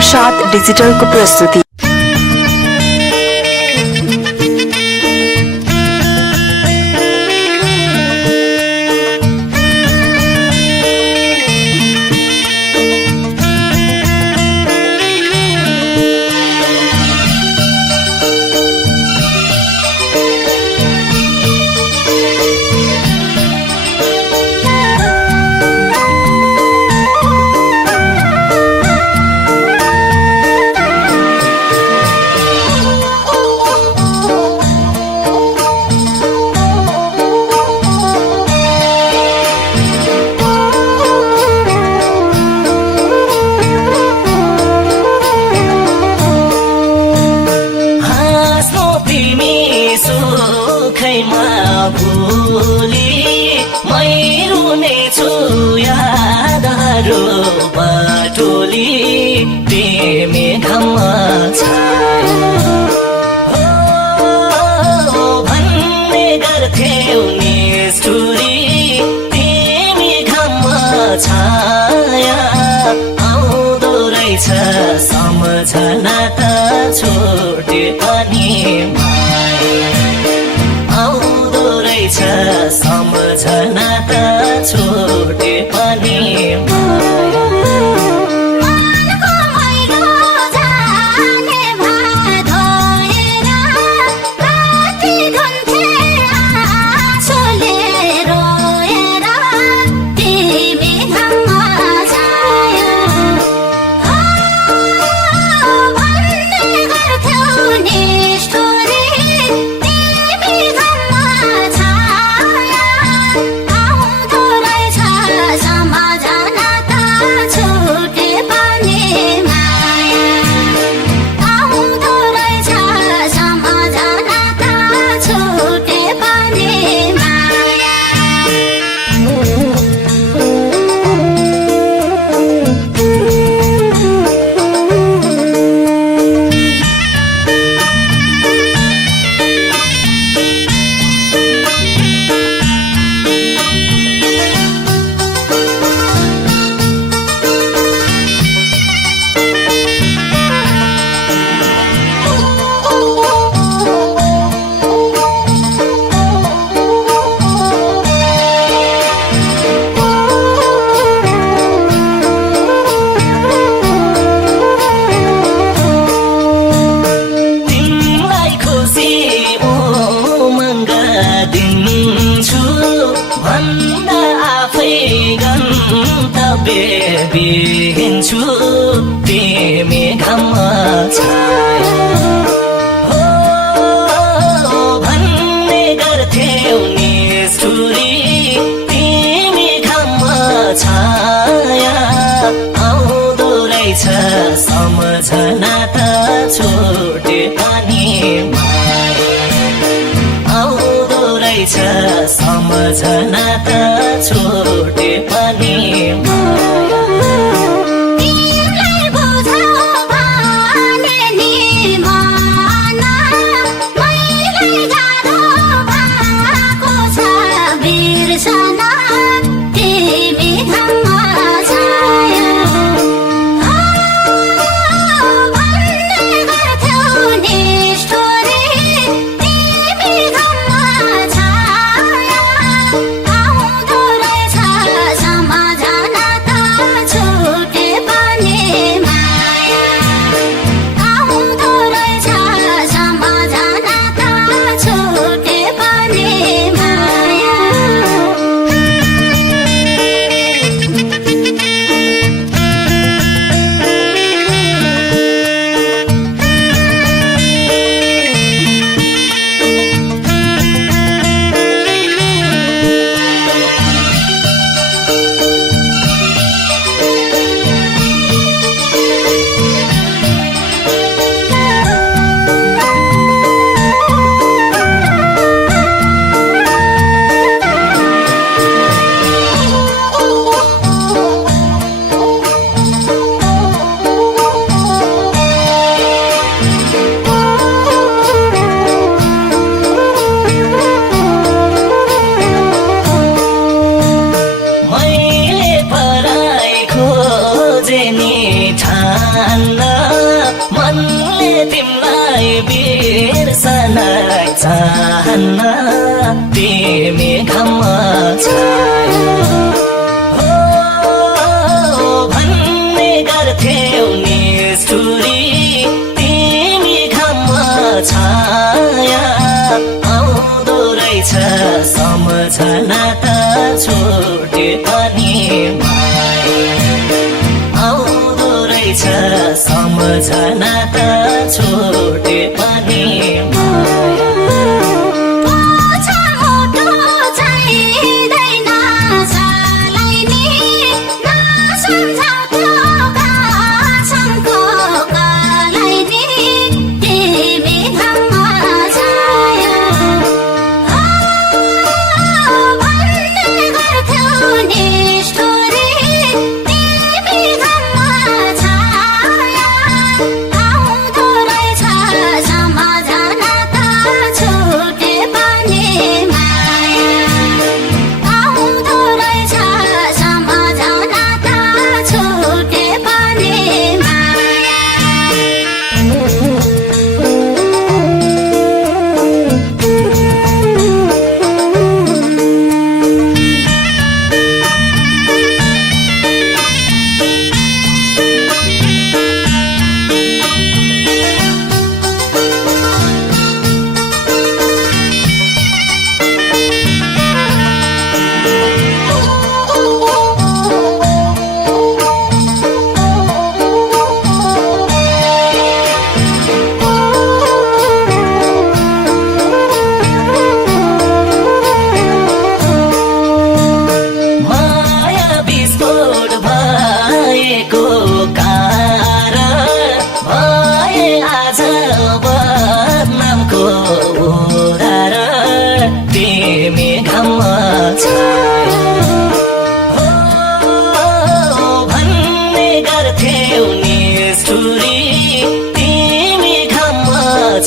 प्रसाद डिजिटलको प्रस्तुति। टोली तिमी घममा छायो भन्ने गर्थ्यौ नि स्टोरी तिमी घममा छाया आउँदो रहेछ सम्झना त छोटे पनि माया आउँदो रहेछ सम्झना त छोटे पनि माया बिहिन्छु तिमी घममा छायो भन्ने गर्थ्यौ नि स्टोरी तिमी घममा छाया आउँदो रहेछ सम्झना त छोटे पनि माया आउँदो रहेछ सम्झना त छोटे पनि माया ठान्न तिमलाई बिर्सन चाहन्न तिमी घाममा छाया भन्ने गर्थ्यौ निष्ठुरी तिमी घाममा छाया आउँदो रहेछ सम्झना त छुटे पनि माया आउँदो रहेछ सम्झना त छुटे पनि माया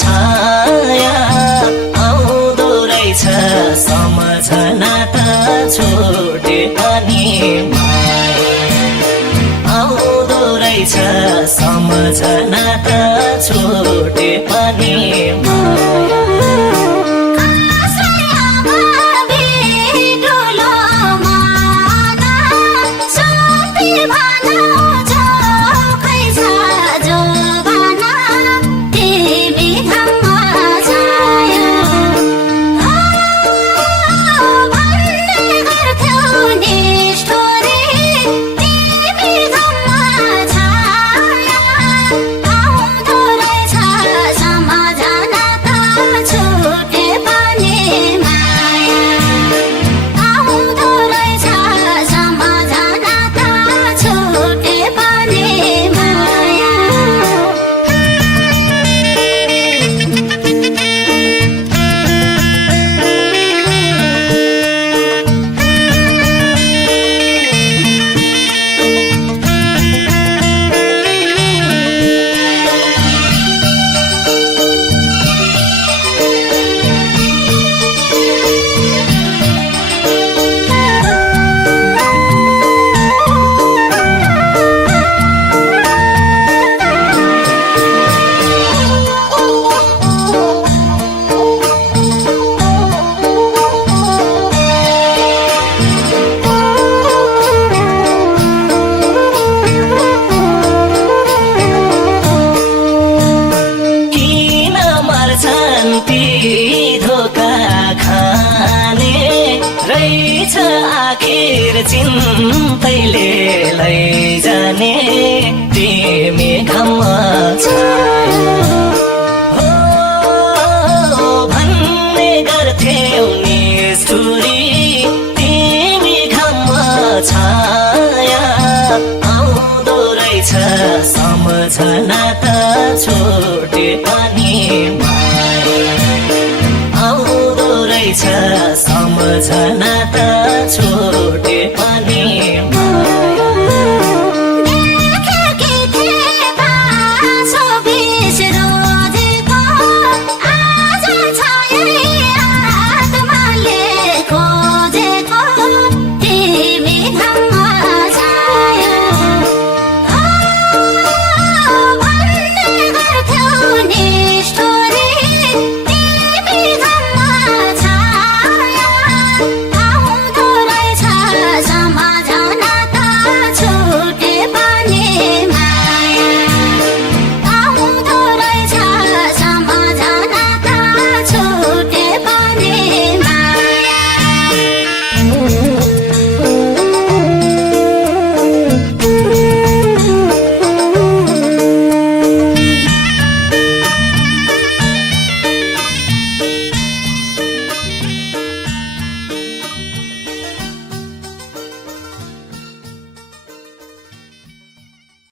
छाया आउँदो रहेछ सम्झना त छुटे पनि माया आउँदो रहेछ सम्झना त छुटे पनि माया रहेछ आखिर चिन्तैले लैजाने तिमी घाममा छाया भन्ने गर्थ्यौ निष्ठुरी तिमी घाममा छाया आउँदो रहेछ सम्झना त छुटे पनि माया आउँदो रहेछ सम्झना त छुटे